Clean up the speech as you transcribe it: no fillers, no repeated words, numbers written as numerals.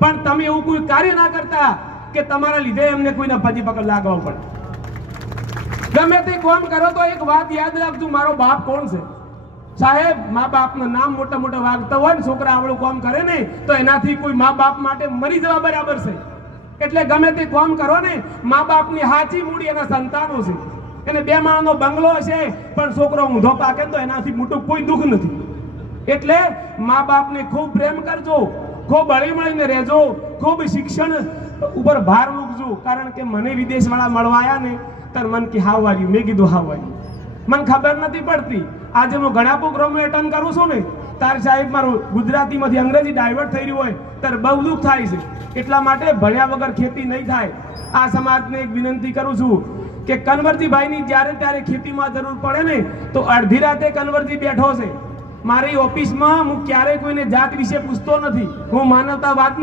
પણ તમે એવું કોઈ કાર્ય ના કરતા કે તમારા લીધે એમને કોઈને ફજી પકડ લાગવા પડે। ગમે તે કામ કરો તો એક વાત યાદ રાખજો, મારો બાપ કોણ છે સાહેબ। મા બાપનું નામ મોટા મોટા વાગતા હોય ને, છોકરા આવડું કામ કરે ને તો એનાથી કોઈ મા બાપ માટે મરી જવા બરાબર છે। એટલે ગમે તે કામ કરો ને, મા બાપની સાચી મૂડી એના સંતાનો છે। એને બે માળનો બંગલો હશે પણ છોકરો ઊંધો પાકે તો એનાથી મોટું કોઈ દુઃખ નથી। એટલે મા બાપને ખૂબ પ્રેમ કરજો, ખૂબ હળી મળીને રહેજો, ખૂબ શિક્ષણ ઉપર ભાર મૂકજો। કારણ કે મને વિદેશ વાળા મળવા આવ્યા ને ત્યારે મન કે હાવ વાર્યું, મેં કીધું હાવ વાર્યું, મને ખબર નથી પડતી। આજે હું ઘણા પ્રોગ્રામો એટેન્ડ કરું છું ને તાર સાહેબ મારું ગુજરાતીમાંથી અંગ્રેજી ડાયવર્ટ થઈ રહ્યું હોય ત્યારે બહુ દુઃખ થાય છે। એટલા માટે ભણ્યા વગર ખેતી નહીં થાય। આ સમાજને એક વિનંતી કરું છું કે કનવરજીભાઈની જ્યારે ત્યારે ખેતીમાં જરૂર પડે ને તો અડધી રાતે કનવરજી બેઠો છે। મારી ઓફિસમાં હું ક્યારેય કોઈને જાત વિશે પૂછતો નથી, હું માનવતાવાદને